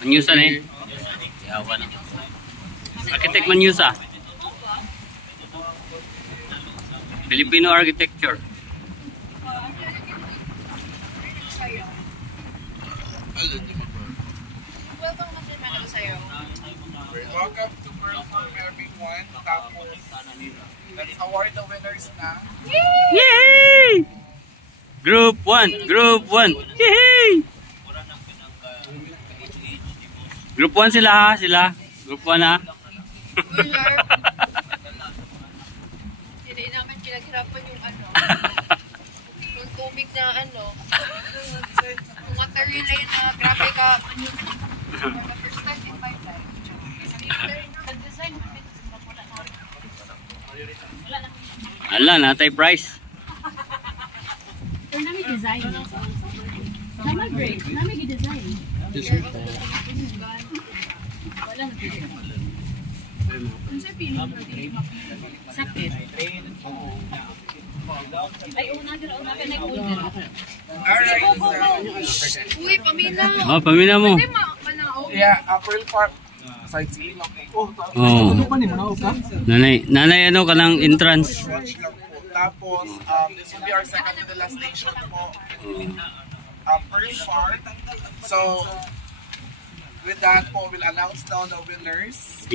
Manyusa na eh. Yawa na. Architect Manyusa. Filipino architecture. Welcome to Perform everyone. Tapos, let's award the winners na. Yay! Group 1, Group 1. Yay! Group 1 sila ha, sila. Group 1 ha. Hindi naman kinaghirapan yung ano. Yung tubig na ano. Yung water relay na grabe ka. First time in my life. Nag-design namin. Ala, natay price. Pero namin design. Namin great. Namin i-design. Wala na pili. Ano sa pili? Sakit. Ay, una ka nag-order. Alright, Uy, pamina. Oh, pamina mo. Hindi manao. yeah, April Park. Sightseeing lang po. Oh. Nanay ano kanang entrance. Watch lang po. Tapos, this will be our second to the last station po. Pearl Park. So, with that po, we'll announce now the winners.